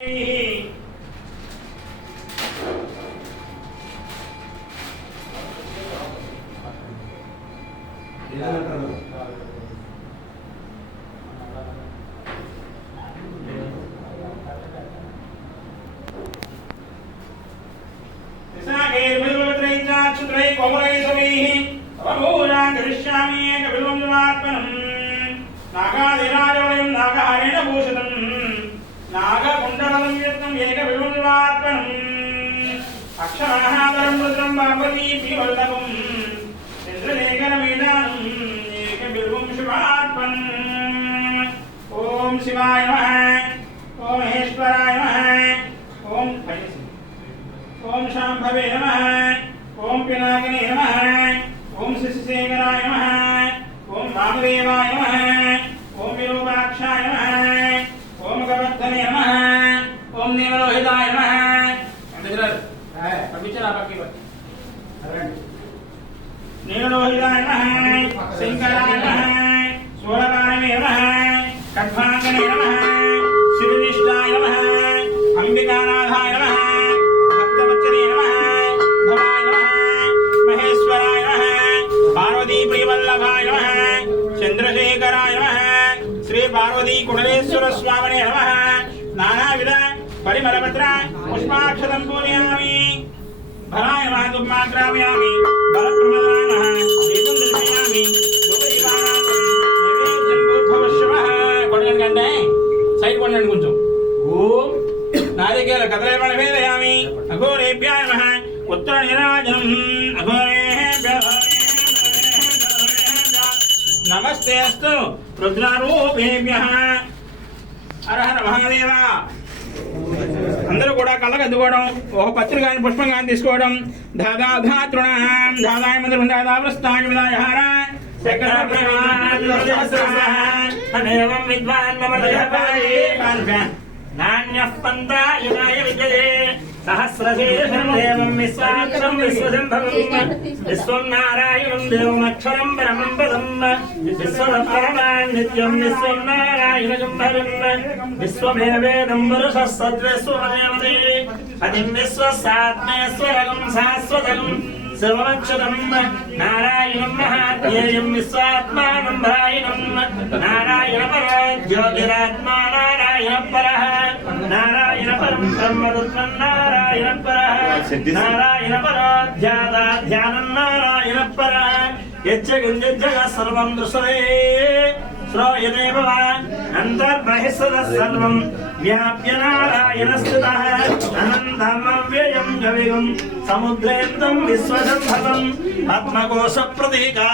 నాగాదిరాజవయం కోమలై సమీః భూషితం. నాగకుండలం యత్నం ఏక విల్వంజనార్పణం అక్షమహాదరం రుద్రం భగవతీ పీవల్లకం చంద్రలేఖనమేదానం ఏక బిల్వం శివార్పణం ఓం శివాయ నమః ఓం మహేశ్వరాయ నమః ఓం భైరసి ఓం శాంభవే నమ ఓం పినాకినే నమ ఓం శశిశేఖరాయ నమ ఓం గవర్ధనే నమ ఓం నీలలోహితాయ నమ పంపించరా పక్కి నీలలోహితాయ నమ శంకరాయ నమ సూరకాయ నమ ఖడ్వాంగనే నమ శివనిష్టాయ నమ అంబికానాథాయ నమ భక్తవచ్చనే నమ భవాయ నమ మహేశ్వరాయ నమ పార్వతీ ప్రియవల్లభాయ నమ చంద్రశేఖరాయ నమ శ్రీ పార్వతీ కుడలేశ్వర స్వామినే నమ నానావిధ పరిమళపత్ర పుష్పాక్షతం పూజయామి భరాయ నమ దుర్మాగ్రామయామి బలప్రమదాయ నమ దీపం దర్శయామి ధూపదీపానాథం నైవేద్యం భూర్భవశ్వః కొట్టండి కంటే సైడ్ కొట్టండి కొంచెం. ఓం. నారికేల కదలేమణ వేదయామి. అఘోరేభ్యాయ నమః. ఉత్తర నిరాజనం. అఘోరేభ్యః. నమస్తే అస్తు. రుద్రారూపేభ్యః. హర హర మహాదేవ. అందరూ కూడా కళ్ళకు అద్దుకోవడం ఒక పత్రిక కానీ పుష్పం కానీ తీసుకోవడం దాదా ధాతృణ దాదాయ మందిరం దాదా ప్రస్థాయ విదాయ హార తమేవం విద్వాన్ మమ నాణ్యః పంతాయునాయ విద్యతే సహస్రశీర్షం దేవం విశ్వాక్షరం విశ్వశంభవం విశ్వం నారాయణం దేవమక్షరం పరమం పదం. విశ్వపరమాన్ నిత్యం విశ్వం నారాయణ శంభరం విశ్వమేవేదం పురుషः సద్విశ్వమదేవతే అతిం విశ్వసాత్మేశ్వరగం శాశ్వతం శివమక్షరం నారాయణం మహాత్యేయం విశ్వాత్మానం భాయినం నారాయణ పర. జ్యోతిరాత్మా నారాయణ పర నారాయణ పరం ధ్యానం నారాయణ పర యజ్జగ సర్వం దృశ్యతే శ్రోయదేవ అంతర్బహిస్సద సర్వం వ్యాప్య నారాయణ స్థిత అనంతమవ్యయం కవిగం సముద్రేందం విశ్వసంభవం ఆత్మకోశ ప్రతీకా